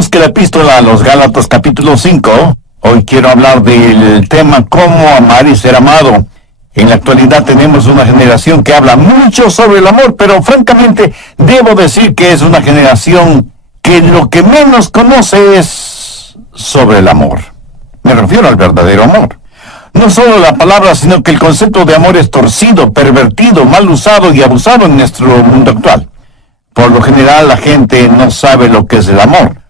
Busque la epístola a los Gálatas capítulo 5. Hoy quiero hablar del tema cómo amar y ser amado. En la actualidad tenemos una generación que habla mucho sobre el amor, pero francamente debo decir que es una generación que lo que menos conoce es sobre el amor. Me refiero al verdadero amor. No solo la palabra, sino que el concepto de amor es torcido, pervertido, mal usado y abusado en nuestro mundo actual. Por lo general la gente no sabe lo que es el amor.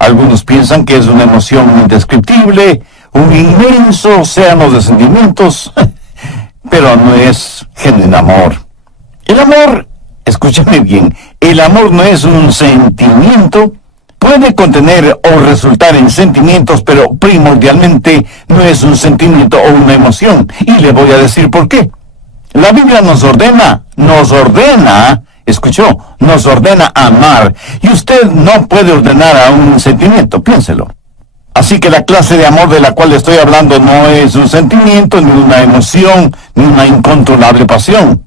Algunos piensan que es una emoción indescriptible, un inmenso océano de sentimientos, pero no es genuino amor. El amor, escúchame bien, el amor no es un sentimiento. Puede contener o resultar en sentimientos, pero primordialmente no es un sentimiento o una emoción. Y le voy a decir por qué. La Biblia nos ordena, escuchó, nos ordena amar. Y usted no puede ordenar a un sentimiento, piénselo. Así que la clase de amor de la cual estoy hablando no es un sentimiento, ni una emoción, ni una incontrolable pasión.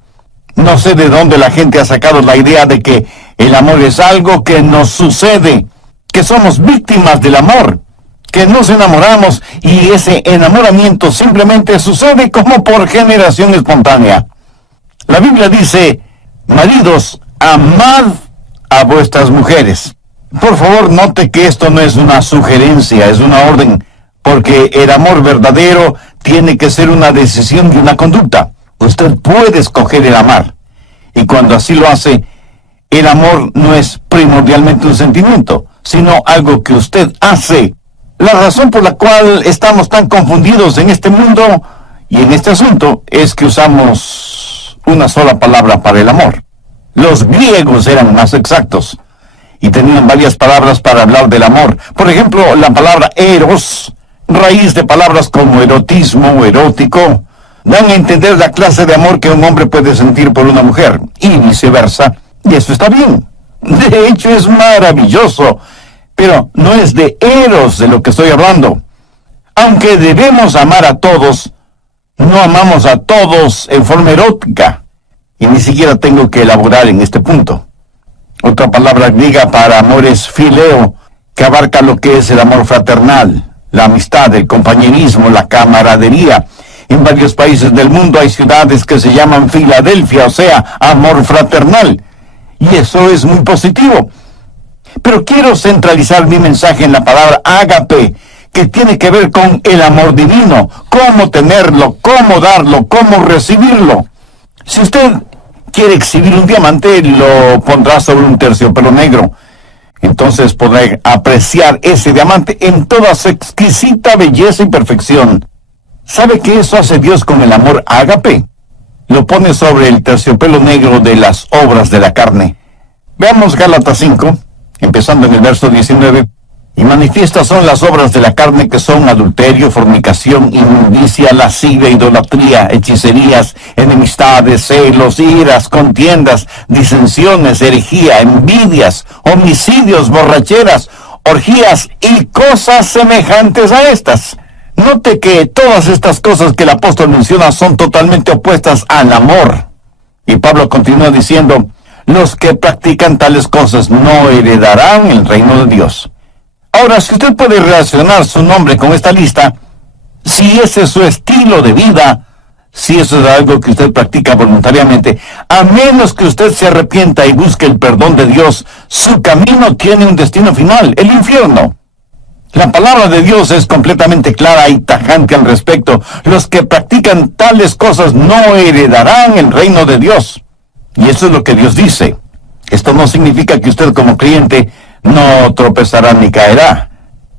No sé de dónde la gente ha sacado la idea de que el amor es algo que nos sucede, que somos víctimas del amor, que nos enamoramos y ese enamoramiento simplemente sucede como por generación espontánea. La Biblia dice, maridos, amad a vuestras mujeres. Por favor, note que esto no es una sugerencia, es una orden, porque el amor verdadero tiene que ser una decisión y una conducta. Usted puede escoger el amar, y cuando así lo hace, el amor no es primordialmente un sentimiento, sino algo que usted hace. La razón por la cual estamos tan confundidos en este mundo y en este asunto es que usamos una sola palabra para el amor. Los griegos eran más exactos y tenían varias palabras para hablar del amor. Por ejemplo, la palabra eros, raíz de palabras como erotismo o erótico, dan a entender la clase de amor que un hombre puede sentir por una mujer y viceversa, y eso está bien. De hecho, es maravilloso. Pero no es de eros de lo que estoy hablando. Aunque debemos amar a todos, no amamos a todos en forma erótica. Y ni siquiera tengo que elaborar en este punto. Otra palabra griega para amor es fileo, que abarca lo que es el amor fraternal, la amistad, el compañerismo, la camaradería. En varios países del mundo hay ciudades que se llaman Filadelfia, o sea, amor fraternal. Y eso es muy positivo. Pero quiero centralizar mi mensaje en la palabra ágape, que tiene que ver con el amor divino, cómo tenerlo, cómo darlo, cómo recibirlo. Si usted quiere exhibir un diamante, lo pondrá sobre un terciopelo negro. Entonces podrá apreciar ese diamante en toda su exquisita belleza y perfección. ¿Sabe qué eso hace Dios con el amor ágape? Lo pone sobre el terciopelo negro de las obras de la carne. Veamos Gálatas 5. Empezando en el verso 19, y manifiestas son las obras de la carne, que son adulterio, fornicación, inmundicia, lascivia, idolatría, hechicerías, enemistades, celos, iras, contiendas, disensiones, herejía, envidias, homicidios, borracheras, orgías y cosas semejantes a estas. Note que todas estas cosas que el apóstol menciona son totalmente opuestas al amor. Y Pablo continúa diciendo, los que practican tales cosas no heredarán el reino de Dios. Ahora, si usted puede relacionar su nombre con esta lista, si ese es su estilo de vida, si eso es algo que usted practica voluntariamente, a menos que usted se arrepienta y busque el perdón de Dios, su camino tiene un destino final, el infierno. La palabra de Dios es completamente clara y tajante al respecto. Los que practican tales cosas no heredarán el reino de Dios. Y eso es lo que Dios dice. Esto no significa que usted como creyente no tropezará ni caerá.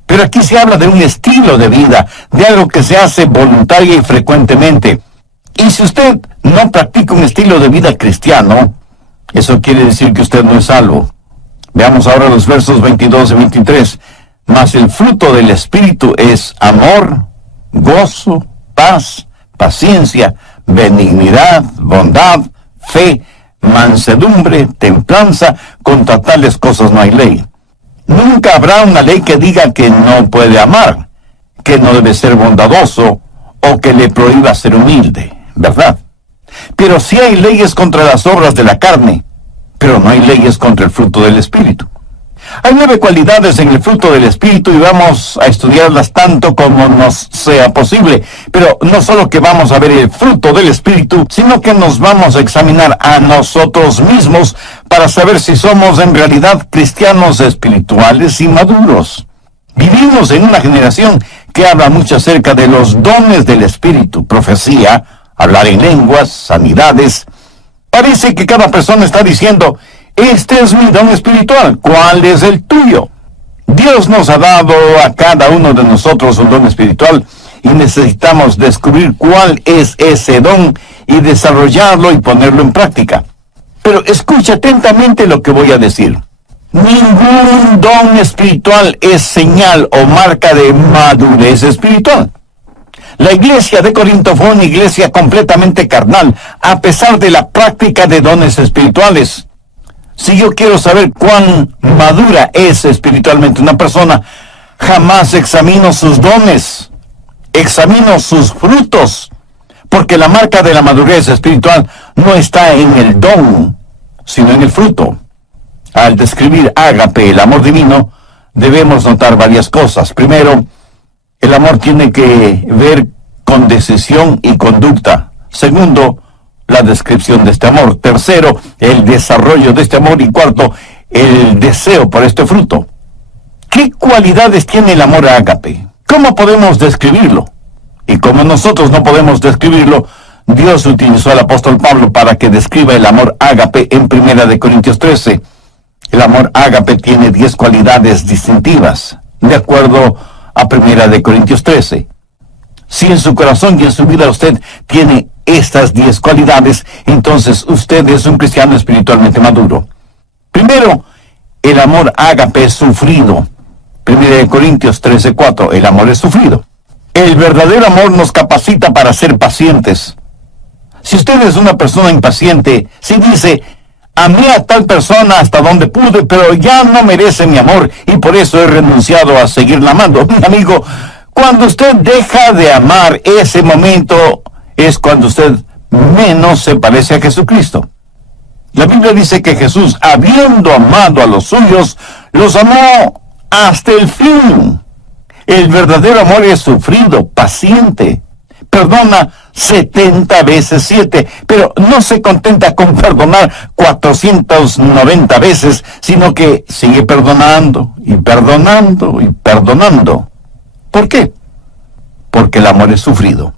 Pero aquí se habla de un estilo de vida, de algo que se hace voluntaria y frecuentemente. Y si usted no practica un estilo de vida cristiano, eso quiere decir que usted no es salvo. Veamos ahora los versos 22 y 23. Mas el fruto del Espíritu es amor, gozo, paz, paciencia, benignidad, bondad, fe, mansedumbre, templanza. Contra tales cosas no hay ley. Nunca habrá una ley que diga que no puede amar, que no debe ser bondadoso o que le prohíba ser humilde, ¿verdad? Pero sí hay leyes contra las obras de la carne, pero no hay leyes contra el fruto del Espíritu. Hay 9 cualidades en el fruto del Espíritu y vamos a estudiarlas tanto como nos sea posible. Pero no solo que vamos a ver el fruto del Espíritu, sino que nos vamos a examinar a nosotros mismos para saber si somos en realidad cristianos espirituales y maduros. Vivimos en una generación que habla mucho acerca de los dones del Espíritu, profecía, hablar en lenguas, sanidades. Parece que cada persona está diciendo: este es mi don espiritual, ¿cuál es el tuyo? Dios nos ha dado a cada uno de nosotros un don espiritual y necesitamos descubrir cuál es ese don y desarrollarlo y ponerlo en práctica. Pero escucha atentamente lo que voy a decir. Ningún don espiritual es señal o marca de madurez espiritual. La iglesia de Corinto fue una iglesia completamente carnal, a pesar de la práctica de dones espirituales. Si yo quiero saber cuán madura es espiritualmente una persona, jamás examino sus dones, examino sus frutos, porque la marca de la madurez espiritual no está en el don, sino en el fruto. Al describir ágape, el amor divino, debemos notar varias cosas. Primero, el amor tiene que ver con decisión y conducta. Segundo, la descripción de este amor. Tercero, el desarrollo de este amor. Y cuarto, el deseo por este fruto. ¿Qué cualidades tiene el amor ágape? ¿Cómo podemos describirlo? Y como nosotros no podemos describirlo, Dios utilizó al apóstol Pablo para que describa el amor ágape en 1 Corintios 13. El amor ágape tiene 10 cualidades distintivas, de acuerdo a 1 Corintios 13. Si en su corazón y en su vida usted tiene estas 10 cualidades, entonces usted es un cristiano espiritualmente maduro. Primero, el amor ágape es sufrido. 1 Corintios 13:4, el amor es sufrido. El verdadero amor nos capacita para ser pacientes. Si usted es una persona impaciente, si dice: amé a tal persona hasta donde pude, pero ya no merece mi amor y por eso he renunciado a seguirla amando. Amigo, cuando usted deja de amar, ese momento es cuando usted menos se parece a Jesucristo. La Biblia dice que Jesús, habiendo amado a los suyos, los amó hasta el fin. El verdadero amor es sufrido, paciente. Perdona 70 veces 7, pero no se contenta con perdonar 490 veces, sino que sigue perdonando y perdonando y perdonando. ¿Por qué? Porque el amor es sufrido.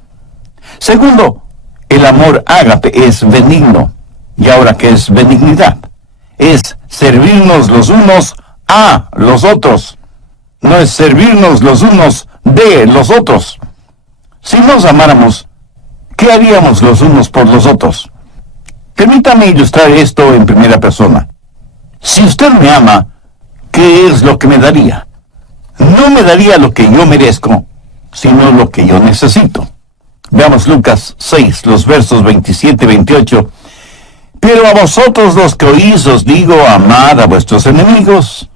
Segundo, el amor ágape es benigno. ¿Y ahora qué es benignidad? Es servirnos los unos a los otros. No es servirnos los unos de los otros. Si nos amáramos, ¿qué haríamos los unos por los otros? Permítame ilustrar esto en primera persona. Si usted me ama, ¿qué es lo que me daría? No me daría lo que yo merezco, sino lo que yo necesito. Veamos Lucas 6, los versos 27 y 28. Pero a vosotros los que oís os digo, amad a vuestros enemigos,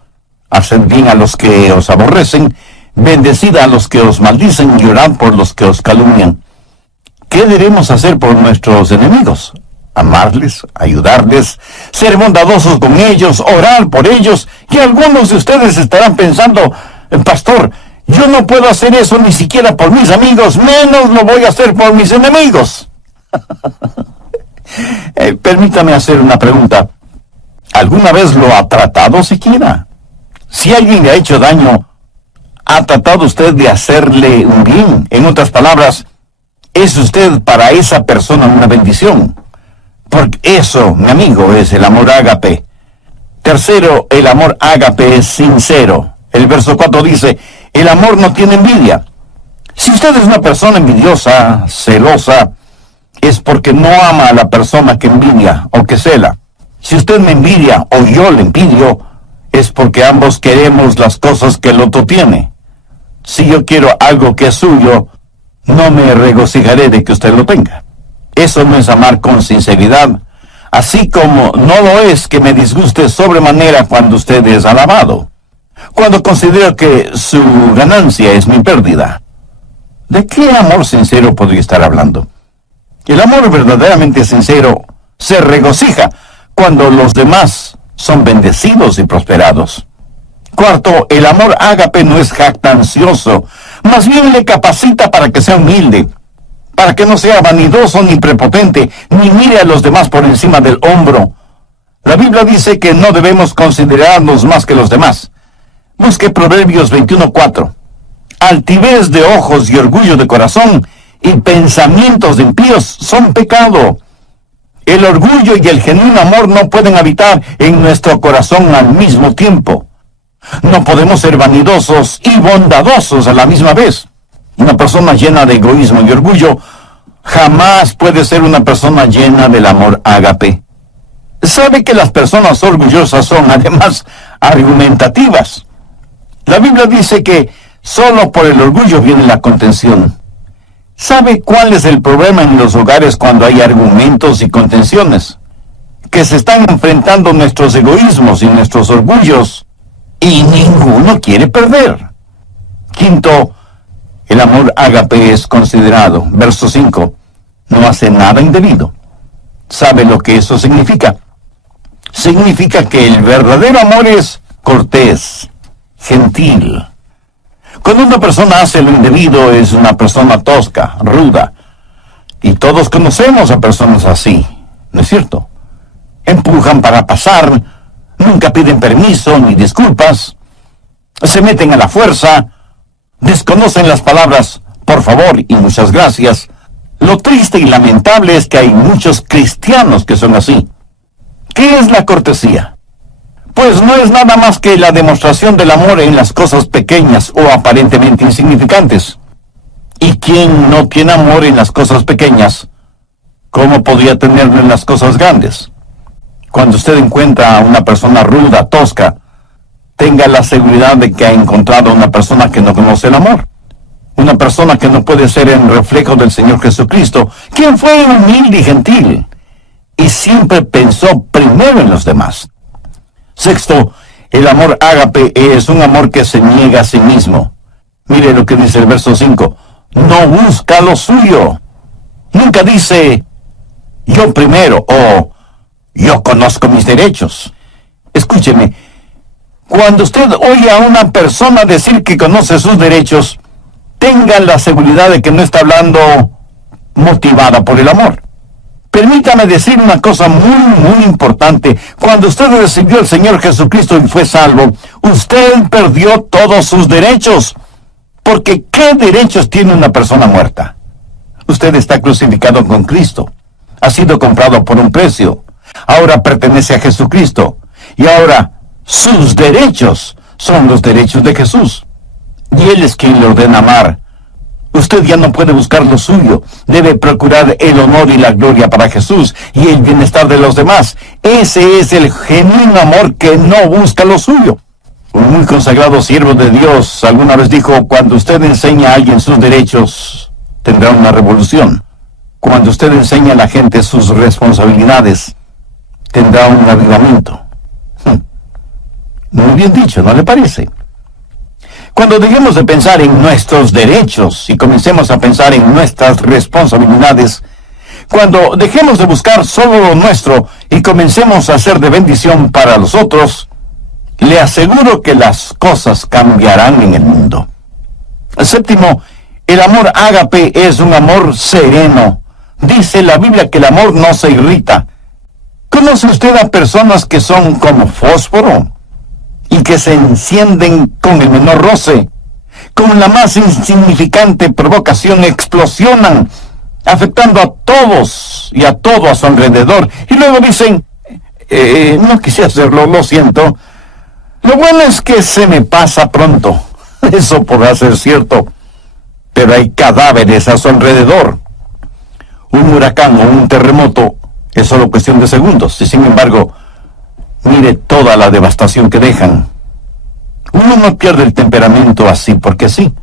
haced bien a los que os aborrecen, bendecid a los que os maldicen y orad por los que os calumnian. ¿Qué debemos hacer por nuestros enemigos? Amarles, ayudarles, ser bondadosos con ellos, orar por ellos. Y algunos de ustedes estarán pensando: pastor, yo no puedo hacer eso ni siquiera por mis amigos, menos lo voy a hacer por mis enemigos. Permítame hacer una pregunta. ¿Alguna vez lo ha tratado siquiera? Si alguien le ha hecho daño, ¿ha tratado usted de hacerle un bien? En otras palabras, ¿es usted para esa persona una bendición? Porque eso, mi amigo, es el amor ágape. Tercero, el amor ágape es sincero. El verso 4 dice: el amor no tiene envidia. Si usted es una persona envidiosa, celosa, es porque no ama a la persona que envidia o que cela. Si usted me envidia o yo le envidio, es porque ambos queremos las cosas que el otro tiene. Si yo quiero algo que es suyo, no me regocijaré de que usted lo tenga. Eso no es amar con sinceridad, así como no lo es que me disguste sobremanera cuando usted es alabado, cuando considero que su ganancia es mi pérdida. ¿De qué amor sincero podría estar hablando? El amor verdaderamente sincero se regocija cuando los demás son bendecidos y prosperados. Cuarto, el amor ágape no es jactancioso, más bien le capacita para que sea humilde, para que no sea vanidoso ni prepotente, ni mire a los demás por encima del hombro. La Biblia dice que no debemos considerarnos más que los demás. Busque Proverbios 21:4. Altivez de ojos y orgullo de corazón y pensamientos de impíos son pecado. El orgullo y el genuino amor no pueden habitar en nuestro corazón al mismo tiempo. No podemos ser vanidosos y bondadosos a la misma vez. Una persona llena de egoísmo y orgullo jamás puede ser una persona llena del amor ágape. Sabe que las personas orgullosas son además argumentativas. La Biblia dice que solo por el orgullo viene la contención. ¿Sabe cuál es el problema en los hogares cuando hay argumentos y contenciones? Que se están enfrentando nuestros egoísmos y nuestros orgullos y ninguno quiere perder. Quinto, el amor ágape es considerado. Verso 5. No hace nada indebido. ¿Sabe lo que eso significa? Significa que el verdadero amor es cortés, gentil. Cuando una persona hace lo indebido es una persona tosca, ruda. Y todos conocemos a personas así, ¿no es cierto? Empujan para pasar, nunca piden permiso ni disculpas, se meten a la fuerza, desconocen las palabras por favor y muchas gracias. Lo triste y lamentable es que hay muchos cristianos que son así. ¿Qué es la cortesía? Pues no es nada más que la demostración del amor en las cosas pequeñas o aparentemente insignificantes. ¿Y quién no tiene amor en las cosas pequeñas? ¿Cómo podría tenerlo en las cosas grandes? Cuando usted encuentra a una persona ruda, tosca, tenga la seguridad de que ha encontrado a una persona que no conoce el amor. Una persona que no puede ser el reflejo del Señor Jesucristo, quien fue humilde y gentil, y siempre pensó primero en los demás. Sexto, el amor ágape es un amor que se niega a sí mismo. Mire lo que dice el verso 5. No busca lo suyo. Nunca dice, yo primero, o yo conozco mis derechos. Escúcheme, cuando usted oye a una persona decir que conoce sus derechos, tenga la seguridad de que no está hablando motivada por el amor. Permítame decir una cosa muy importante. Cuando usted recibió al Señor Jesucristo y fue salvo, usted perdió todos sus derechos. Porque ¿qué derechos tiene una persona muerta? Usted está crucificado con Cristo. Ha sido comprado por un precio. Ahora pertenece a Jesucristo. Y ahora sus derechos son los derechos de Jesús. Y Él es quien le ordena amar. Usted ya no puede buscar lo suyo. Debe procurar el honor y la gloria para Jesús y el bienestar de los demás. Ese es el genuino amor que no busca lo suyo. Un muy consagrado siervo de Dios alguna vez dijo, cuando usted enseña a alguien sus derechos, tendrá una revolución. Cuando usted enseña a la gente sus responsabilidades, tendrá un avivamiento. Muy bien dicho, ¿no le parece? Cuando dejemos de pensar en nuestros derechos y comencemos a pensar en nuestras responsabilidades, cuando dejemos de buscar solo lo nuestro y comencemos a hacer de bendición para los otros, le aseguro que las cosas cambiarán en el mundo. Séptimo, el amor ágape es un amor sereno. Dice la Biblia que el amor no se irrita. ¿Conoce usted a personas que son como fósforo y que se encienden con el menor roce? Con la más insignificante provocación explosionan, afectando a todos y a todo a su alrededor. Y luego dicen, no quise hacerlo, lo siento. Lo bueno es que se me pasa pronto. Eso podrá ser cierto, pero hay cadáveres a su alrededor. Un huracán o un terremoto es solo cuestión de segundos, y sin embargo, mire toda la devastación que dejan. Uno no pierde el temperamento así porque sí.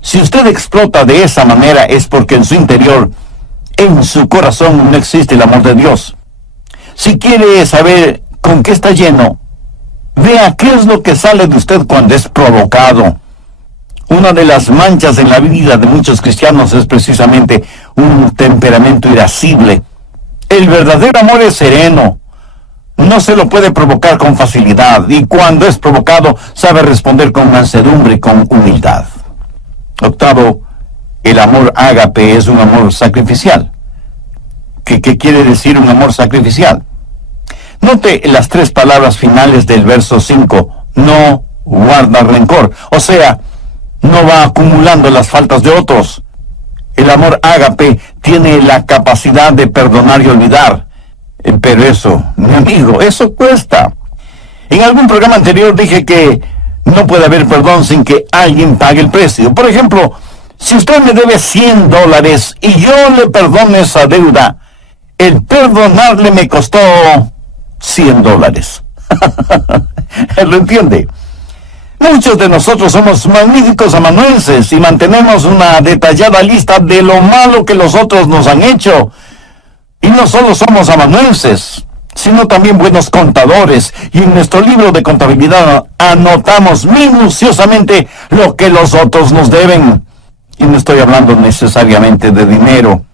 Si usted explota de esa manera es porque en su interior, en su corazón, no existe el amor de Dios. Si quiere saber con qué está lleno, vea qué es lo que sale de usted cuando es provocado. Una de las manchas en la vida de muchos cristianos es precisamente un temperamento irascible. El verdadero amor es sereno. No se lo puede provocar con facilidad, y cuando es provocado, sabe responder con mansedumbre y con humildad. Octavo, el amor ágape es un amor sacrificial. ¿Qué quiere decir un amor sacrificial? Note las tres palabras finales del verso 5. No guarda rencor. O sea, no va acumulando las faltas de otros. El amor ágape tiene la capacidad de perdonar y olvidar. Pero eso, mi amigo, eso cuesta. En algún programa anterior dije que no puede haber perdón sin que alguien pague el precio. Por ejemplo, si usted me debe $100 y yo le perdono esa deuda, el perdonarle me costó $100. ¿Lo entiende? Muchos de nosotros somos magníficos amanuenses y mantenemos una detallada lista de lo malo que los otros nos han hecho. Y no solo somos amanuenses, sino también buenos contadores, y en nuestro libro de contabilidad anotamos minuciosamente lo que los otros nos deben. Y no estoy hablando necesariamente de dinero.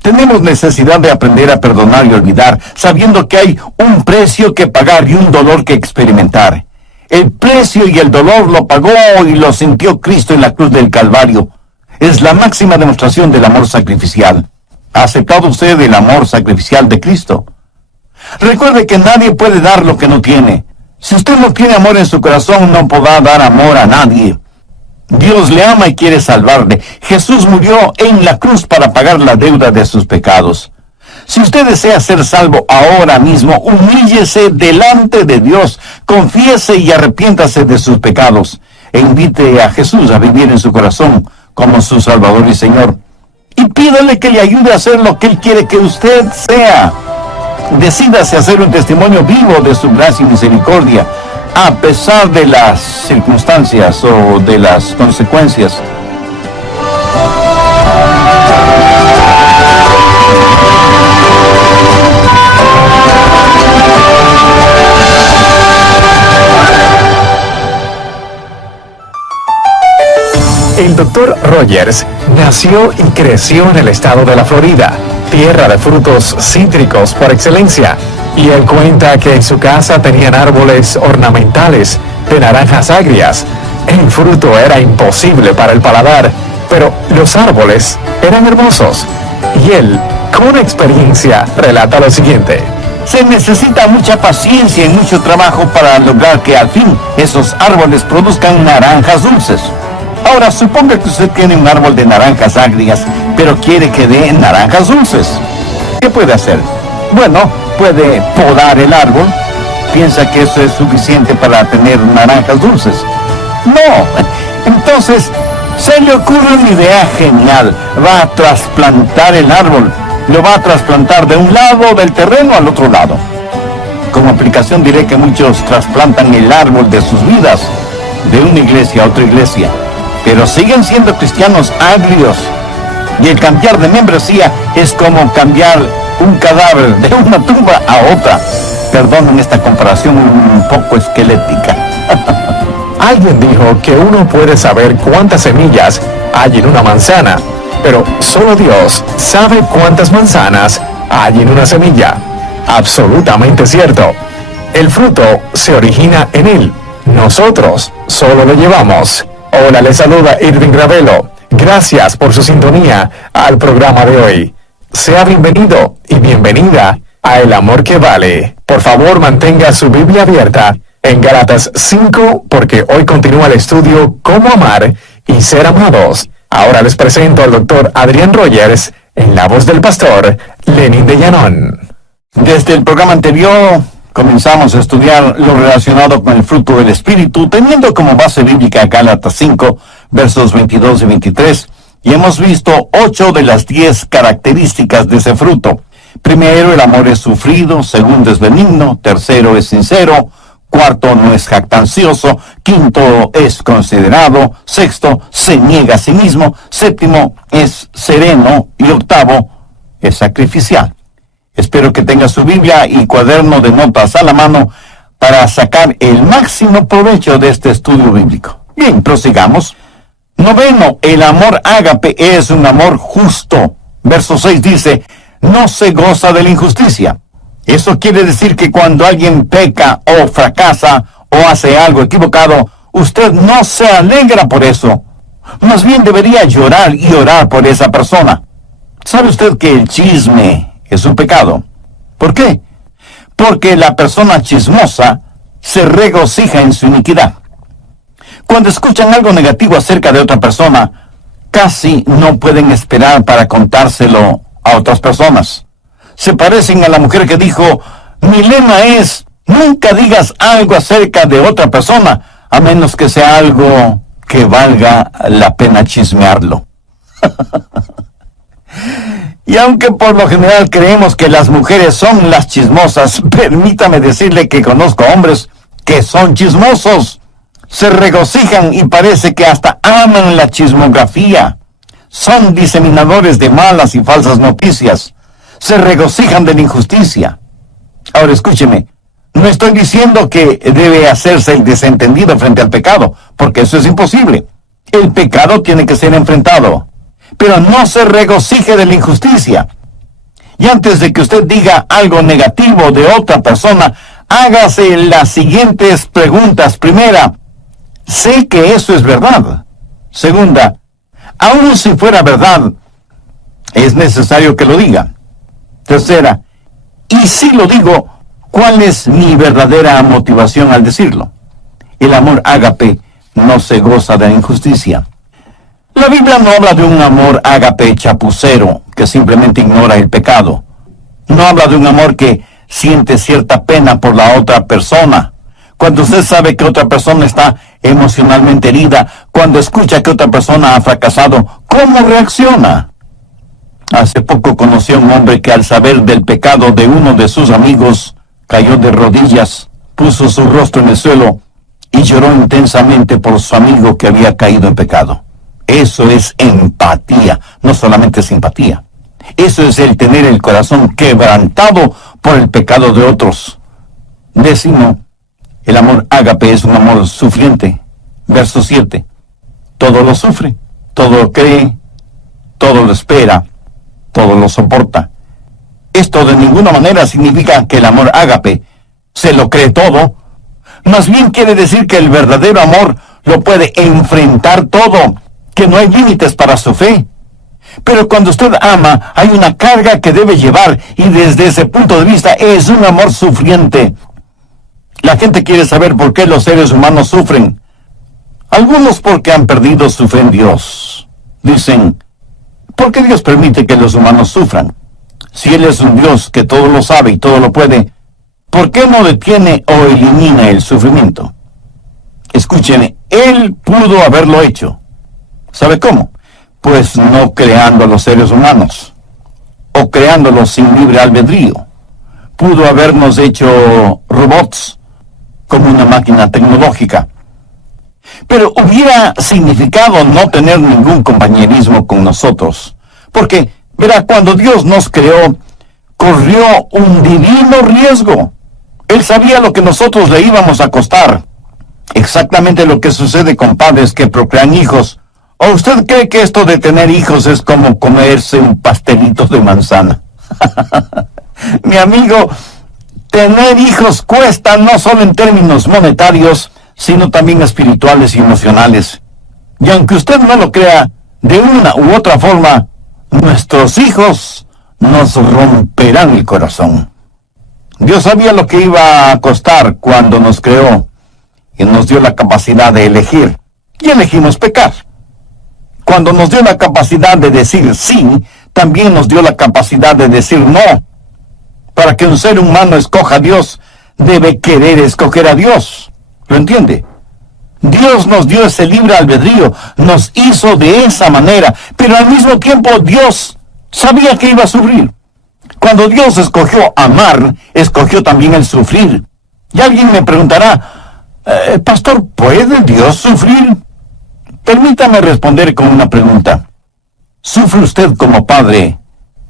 Tenemos necesidad de aprender a perdonar y olvidar, sabiendo que hay un precio que pagar y un dolor que experimentar. El precio y el dolor lo pagó y lo sintió Cristo en la cruz del Calvario. Es la máxima demostración del amor sacrificial. ¿Ha aceptado usted el amor sacrificial de Cristo? Recuerde que nadie puede dar lo que no tiene. Si usted no tiene amor en su corazón, no podrá dar amor a nadie. Dios le ama y quiere salvarle. Jesús murió en la cruz para pagar la deuda de sus pecados. Si usted desea ser salvo ahora mismo, humíllese delante de Dios, confiese y arrepiéntase de sus pecados, e invite a Jesús a vivir en su corazón como su Salvador y Señor. Y pídale que le ayude a hacer lo que Él quiere que usted sea. Decídase a hacer un testimonio vivo de su gracia y misericordia, a pesar de las circunstancias o de las consecuencias. El Dr. Rogers nació y creció en el estado de la Florida, tierra de frutos cítricos por excelencia, y él cuenta que en su casa tenían árboles ornamentales de naranjas agrias. El fruto era imposible para el paladar, pero los árboles eran hermosos. Y él, con experiencia, relata lo siguiente. Se necesita mucha paciencia y mucho trabajo para lograr que al fin esos árboles produzcan naranjas dulces. Ahora, suponga que usted tiene un árbol de naranjas agrias, pero quiere que dé naranjas dulces. ¿Qué puede hacer? Bueno, puede podar el árbol. ¿Piensa que eso es suficiente para tener naranjas dulces? No. Entonces, se le ocurre una idea genial. Va a trasplantar el árbol. Lo va a trasplantar de un lado del terreno al otro lado. Como aplicación diré que muchos trasplantan el árbol de sus vidas de una iglesia a otra iglesia, pero siguen siendo cristianos agrios. Y el cambiar de membresía es como cambiar un cadáver de una tumba a otra. Perdonen esta comparación un poco esquelética. Alguien dijo que uno puede saber cuántas semillas hay en una manzana, pero solo Dios sabe cuántas manzanas hay en una semilla. Absolutamente cierto. El fruto se origina en Él. Nosotros solo lo llevamos. Hola, les saluda Irving Ravelo. Gracias por su sintonía al programa de hoy. Sea bienvenido y bienvenida a El Amor que Vale. Por favor, mantenga su Biblia abierta en Gálatas 5, porque hoy continúa el estudio Cómo amar y ser amados. Ahora les presento al Dr. Adrián Rogers en la voz del pastor Lenin de Llanón. Desde el programa anterior comenzamos a estudiar lo relacionado con el fruto del Espíritu, teniendo como base bíblica Gálatas 5, versos 22 y 23, y hemos visto 8 de las 10 características de ese fruto. Primero, el amor es sufrido. Segundo, es benigno. Tercero, es sincero. Cuarto, no es jactancioso. Quinto, es considerado. Sexto, se niega a sí mismo. Séptimo, es sereno. Y octavo, es sacrificial. Espero que tenga su Biblia y cuaderno de notas a la mano para sacar el máximo provecho de este estudio bíblico. Bien, prosigamos. Noveno, el amor ágape es un amor justo. Verso 6 dice, no se goza de la injusticia. Eso quiere decir que cuando alguien peca o fracasa o hace algo equivocado, usted no se alegra por eso. Más bien debería llorar y orar por esa persona. ¿Sabe usted que el chisme es un pecado? ¿Por qué? Porque la persona chismosa se regocija en su iniquidad. Cuando escuchan algo negativo acerca de otra persona, casi no pueden esperar para contárselo a otras personas. Se parecen a la mujer que dijo, mi lema es, nunca digas algo acerca de otra persona, a menos que sea algo que valga la pena chismearlo. Y aunque por lo general creemos que las mujeres son las chismosas, permítame decirle que conozco hombres que son chismosos. Se regocijan y parece que hasta aman la chismografía. Son diseminadores de malas y falsas noticias. Se regocijan de la injusticia. Ahora escúcheme, no estoy diciendo que debe hacerse el desentendido frente al pecado, porque eso es imposible. El pecado tiene que ser enfrentado. Pero no se regocije de la injusticia. Y antes de que usted diga algo negativo de otra persona, hágase las siguientes preguntas. Primera, ¿sé que eso es verdad? Segunda, aun si fuera verdad, ¿es necesario que lo diga? Tercera, y si lo digo, ¿cuál es mi verdadera motivación al decirlo? El amor ágape no se goza de la injusticia. La Biblia no habla de un amor ágape chapucero que simplemente ignora el pecado. No habla de un amor que siente cierta pena por la otra persona. Cuando usted sabe que otra persona está emocionalmente herida, cuando escucha que otra persona ha fracasado, ¿cómo reacciona? Hace poco conocí a un hombre que al saber del pecado de uno de sus amigos, cayó de rodillas, puso su rostro en el suelo y lloró intensamente por su amigo que había caído en pecado. Eso es empatía, no solamente simpatía. Eso es el tener el corazón quebrantado por el pecado de otros. Décimo, el amor ágape es un amor sufriente. Verso 7. Todo lo sufre, todo lo cree, todo lo espera, todo lo soporta. Esto de ninguna manera significa que el amor ágape se lo cree todo. Más bien quiere decir que el verdadero amor lo puede enfrentar todo, que no hay límites para su fe. Pero cuando usted ama, hay una carga que debe llevar, y desde ese punto de vista es un amor sufriente. La gente quiere saber por qué los seres humanos sufren. Algunos porque han perdido su fe en Dios. Dicen, ¿por qué Dios permite que los humanos sufran? Si Él es un Dios que todo lo sabe y todo lo puede, ¿por qué no detiene o elimina el sufrimiento? Escúcheme, Él pudo haberlo hecho. ¿Sabe cómo? Pues no creando a los seres humanos, o creándolos sin libre albedrío. Pudo habernos hecho robots, como una máquina tecnológica. Pero hubiera significado no tener ningún compañerismo con nosotros. Porque, verá, cuando Dios nos creó, corrió un divino riesgo. Él sabía lo que nosotros le íbamos a costar. Exactamente lo que sucede con padres que procrean hijos. ¿O usted cree que esto de tener hijos es como comerse un pastelito de manzana? Mi amigo, tener hijos cuesta no solo en términos monetarios, sino también espirituales y emocionales. Y aunque usted no lo crea, de una u otra forma, nuestros hijos nos romperán el corazón. Dios sabía lo que iba a costar cuando nos creó y nos dio la capacidad de elegir. Y elegimos pecar. Cuando nos dio la capacidad de decir sí, también nos dio la capacidad de decir no. Para que un ser humano escoja a Dios, debe querer escoger a Dios. ¿Lo entiende? Dios nos dio ese libre albedrío, nos hizo de esa manera, pero al mismo tiempo Dios sabía que iba a sufrir. Cuando Dios escogió amar, escogió también el sufrir. Y alguien me preguntará, Pastor, ¿puede Dios sufrir? Permítame responder con una pregunta. ¿Sufre usted como padre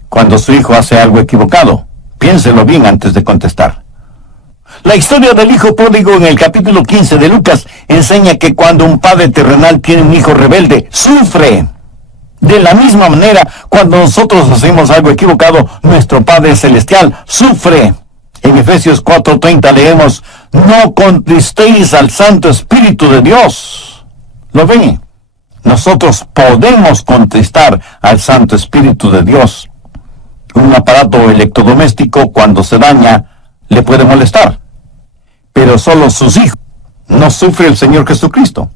cuando su hijo hace algo equivocado? Piénselo bien antes de contestar. La historia del hijo pródigo en el capítulo 15 de Lucas enseña que cuando un padre terrenal tiene un hijo rebelde, sufre. De la misma manera, cuando nosotros hacemos algo equivocado, nuestro Padre Celestial sufre. En Efesios 4:30 leemos, no contristéis al Santo Espíritu de Dios. ¿Lo ven? Nosotros podemos contristar al Santo Espíritu de Dios. Un aparato electrodoméstico, cuando se daña, le puede molestar. Pero solo sus hijos. No sufre el Señor Jesucristo.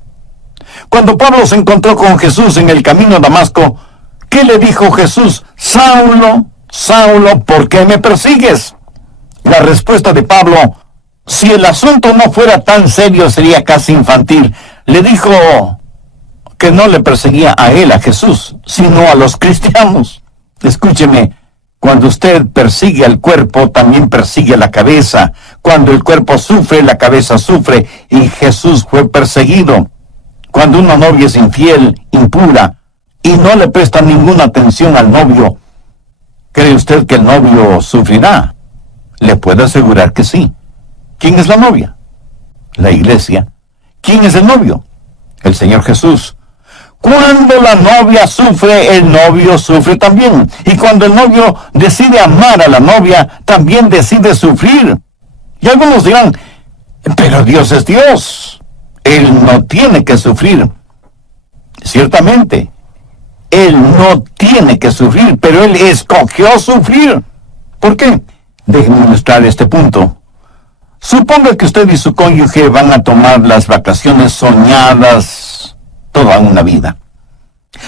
Cuando Pablo se encontró con Jesús en el camino a Damasco, ¿qué le dijo Jesús? Saulo, Saulo, ¿por qué me persigues? La respuesta de Pablo, si el asunto no fuera tan serio, sería casi infantil. Le dijo que no le perseguía a él, a Jesús, sino a los cristianos. Escúcheme, cuando usted persigue al cuerpo, también persigue a la cabeza. Cuando el cuerpo sufre, la cabeza sufre, y Jesús fue perseguido. Cuando una novia es infiel, impura, y no le presta ninguna atención al novio, ¿cree usted que el novio sufrirá? Le puedo asegurar que sí. ¿Quién es la novia? La iglesia. ¿Quién es el novio? El Señor Jesús. Cuando la novia sufre, el novio sufre también. Y cuando el novio decide amar a la novia, también decide sufrir. Y algunos dirán, pero Dios es Dios. Él no tiene que sufrir. Ciertamente, Él no tiene que sufrir, pero Él escogió sufrir. ¿Por qué? Déjenme ilustrar este punto. Suponga que usted y su cónyuge van a tomar las vacaciones soñadas toda una vida.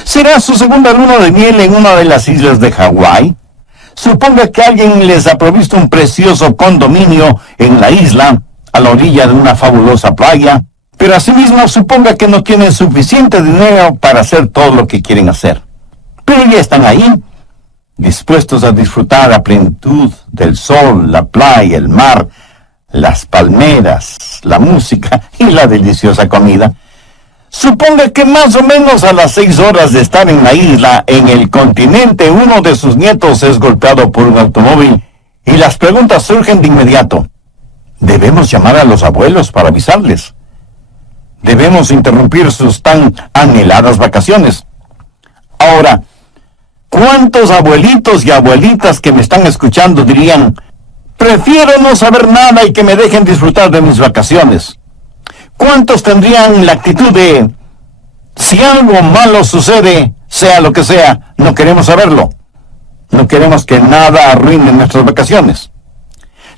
¿Será su segunda luna de miel en una de las islas de Hawái? Suponga que alguien les ha provisto un precioso condominio en la isla, a la orilla de una fabulosa playa, pero asimismo suponga que no tienen suficiente dinero para hacer todo lo que quieren hacer. Pero ya están ahí, dispuestos a disfrutar a plenitud del sol, la playa, el mar, las palmeras, la música y la deliciosa comida. Suponga que más o menos a las 6 horas de estar en la isla, en el continente, uno de sus nietos es golpeado por un automóvil y las preguntas surgen de inmediato. Debemos llamar a los abuelos para avisarles. Debemos interrumpir sus tan anheladas vacaciones. Ahora, ¿cuántos abuelitos y abuelitas que me están escuchando dirían, prefiero no saber nada y que me dejen disfrutar de mis vacaciones? ¿Cuántos tendrían la actitud de, si algo malo sucede, sea lo que sea, no queremos saberlo? No queremos que nada arruine nuestras vacaciones.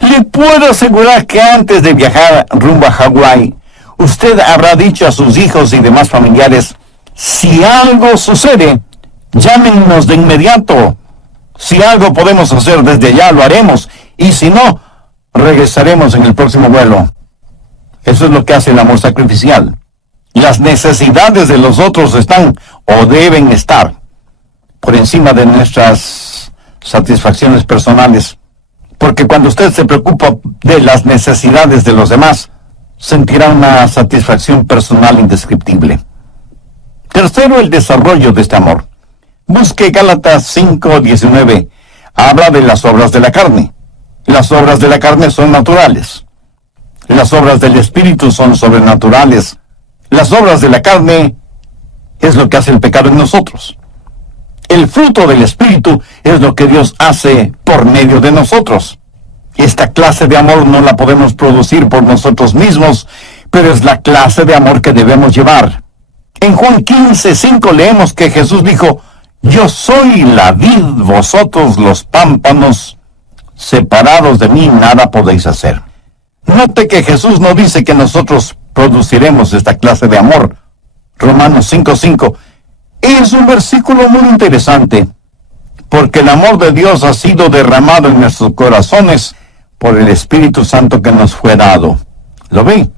Le puedo asegurar que antes de viajar rumbo a Hawái, usted habrá dicho a sus hijos y demás familiares, si algo sucede, llámenos de inmediato. Si algo podemos hacer desde allá, lo haremos. Y si no, regresaremos en el próximo vuelo. Eso es lo que hace el amor sacrificial. Las necesidades de los otros están o deben estar por encima de nuestras satisfacciones personales. Porque cuando usted se preocupa de las necesidades de los demás, sentirá una satisfacción personal indescriptible. Tercero, el desarrollo de este amor. Busque Gálatas 5:19. Habla de las obras de la carne. Las obras de la carne son naturales. Las obras del Espíritu son sobrenaturales. Las obras de la carne es lo que hace el pecado en nosotros. El fruto del Espíritu es lo que Dios hace por medio de nosotros. Esta clase de amor no la podemos producir por nosotros mismos, pero es la clase de amor que debemos llevar. En Juan 15:5 leemos que Jesús dijo, yo soy la vid, vosotros los pámpanos, separados de mí nada podéis hacer. Note que Jesús no dice que nosotros produciremos esta clase de amor. Romanos 5:5 es un versículo muy interesante, porque el amor de Dios ha sido derramado en nuestros corazones por el Espíritu Santo que nos fue dado. ¿Lo ve?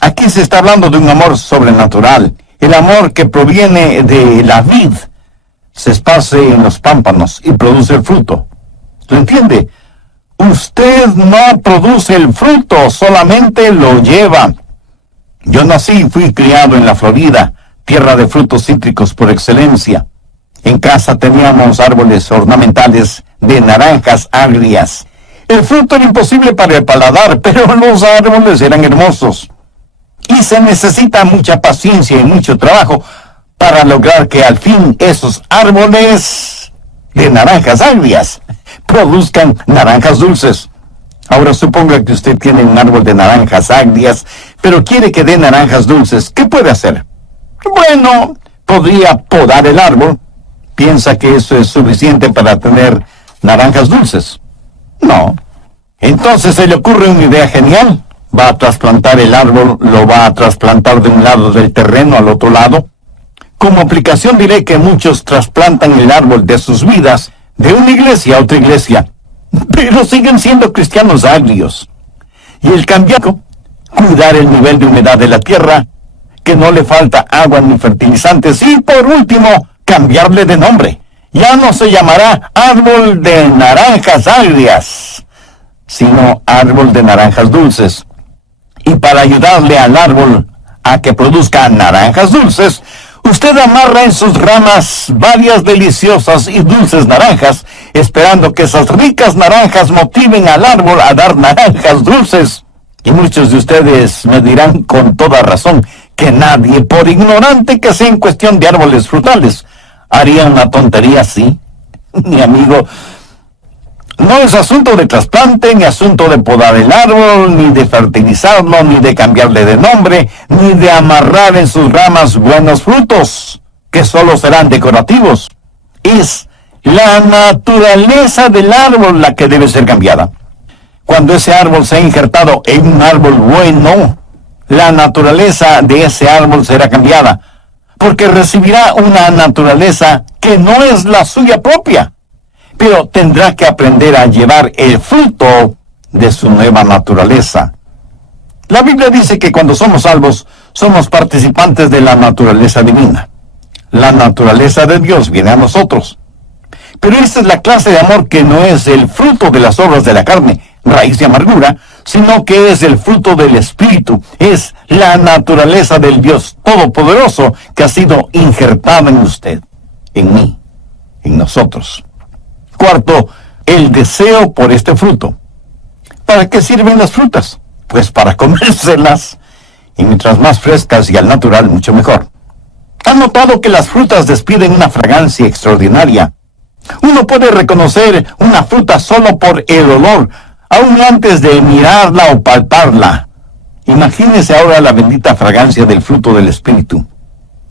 Aquí se está hablando de un amor sobrenatural, el amor que proviene de la vid, se esparce en los pámpanos y produce el fruto. ¿Lo entiende? Usted no produce el fruto, solamente lo lleva. Yo nací y fui criado en la Florida, tierra de frutos cítricos por excelencia. En casa teníamos árboles ornamentales de naranjas agrias. El fruto era imposible para el paladar, pero los árboles eran hermosos. Y se necesita mucha paciencia y mucho trabajo para lograr que al fin esos árboles de naranjas agrias produzcan naranjas dulces. Ahora suponga que usted tiene un árbol de naranjas agrias, pero quiere que dé naranjas dulces. ¿Qué puede hacer? Bueno, podría podar el árbol. ¿Piensa que eso es suficiente para tener naranjas dulces? No. Entonces se le ocurre una idea genial. Va a trasplantar el árbol, lo va a trasplantar de un lado del terreno al otro lado. Como aplicación diré que muchos trasplantan el árbol de sus vidas de una iglesia a otra iglesia, pero siguen siendo cristianos agrios. Y el cambiar, cuidar el nivel de humedad de la tierra, que no le falta agua ni fertilizantes, y por último, cambiarle de nombre. Ya no se llamará árbol de naranjas agrias, sino árbol de naranjas dulces. Y para ayudarle al árbol a que produzca naranjas dulces, usted amarra en sus ramas varias deliciosas y dulces naranjas, esperando que esas ricas naranjas motiven al árbol a dar naranjas dulces. Y muchos de ustedes me dirán con toda razón que nadie, por ignorante que sea en cuestión de árboles frutales, haría una tontería así. Mi amigo, no es asunto de trasplante, ni asunto de podar el árbol, ni de fertilizarlo, ni de cambiarle de nombre, ni de amarrar en sus ramas buenos frutos, que solo serán decorativos. Es la naturaleza del árbol la que debe ser cambiada. Cuando ese árbol sea injertado en un árbol bueno, la naturaleza de ese árbol será cambiada, porque recibirá una naturaleza que no es la suya propia, pero tendrá que aprender a llevar el fruto de su nueva naturaleza. La Biblia dice que cuando somos salvos, somos participantes de la naturaleza divina. La naturaleza de Dios viene a nosotros. Pero esta es la clase de amor que no es el fruto de las obras de la carne, raíz de amargura, sino que es el fruto del Espíritu, es la naturaleza del Dios Todopoderoso que ha sido injertada en usted, en mí, en nosotros. Cuarto, el deseo por este fruto. ¿Para qué sirven las frutas? Pues para comérselas, y mientras más frescas y al natural, mucho mejor. ¿Han notado que las frutas despiden una fragancia extraordinaria? Uno puede reconocer una fruta solo por el olor, aún antes de mirarla o palparla. Imagínese ahora la bendita fragancia del fruto del Espíritu.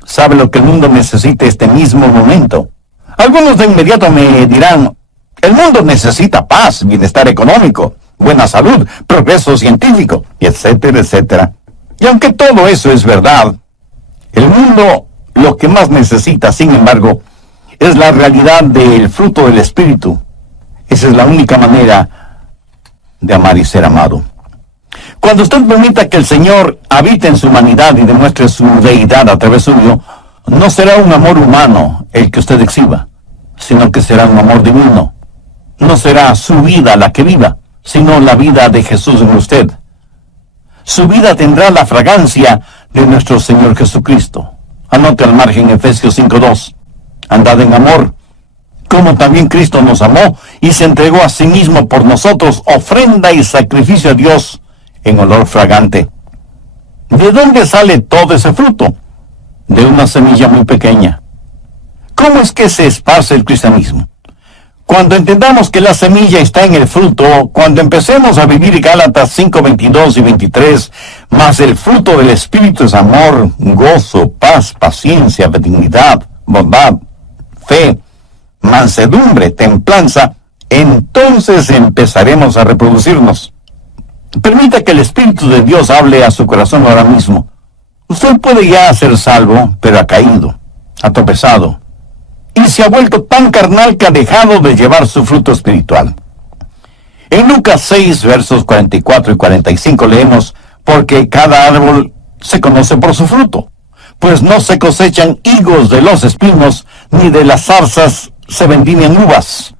¿Sabe lo que el mundo necesita este mismo momento? Algunos de inmediato me dirán, el mundo necesita paz, bienestar económico, buena salud, progreso científico, etcétera, etcétera. Y aunque todo eso es verdad, el mundo lo que más necesita, sin embargo, es la realidad del fruto del Espíritu. Esa es la única manera de amar y ser amado. Cuando usted permita que el Señor habite en su humanidad y demuestre su deidad a través suyo, no será un amor humano el que usted exhiba, sino que será un amor divino. No será su vida la que viva, sino la vida de Jesús en usted. Su vida tendrá la fragancia de nuestro Señor Jesucristo. Anote al margen Efesios 5:2. Andad en amor, como también Cristo nos amó y se entregó a sí mismo por nosotros, ofrenda y sacrificio a Dios en olor fragante. ¿De dónde sale todo ese fruto? De una semilla muy pequeña. ¿Cómo es que se esparce el cristianismo? Cuando entendamos que la semilla está en el fruto, cuando empecemos a vivir Gálatas 5:22 y 23, más el fruto del Espíritu es amor, gozo, paz, paciencia, benignidad, bondad, fe, mansedumbre, templanza, entonces empezaremos a reproducirnos. Permita que el Espíritu de Dios hable a su corazón ahora mismo. Usted puede ya ser salvo, pero ha caído, ha tropezado, y se ha vuelto tan carnal que ha dejado de llevar su fruto espiritual. En Lucas 6, versos 44 y 45 leemos, porque cada árbol se conoce por su fruto, pues no se cosechan higos de los espinos, ni de las zarzas se vendimian uvas.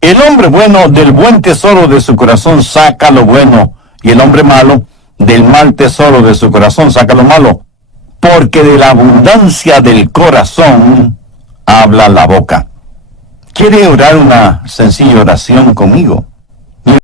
El hombre bueno del buen tesoro de su corazón saca lo bueno, y el hombre malo del mal tesoro de su corazón saca lo malo, porque de la abundancia del corazón habla la boca. ¿Quiere orar una sencilla oración conmigo?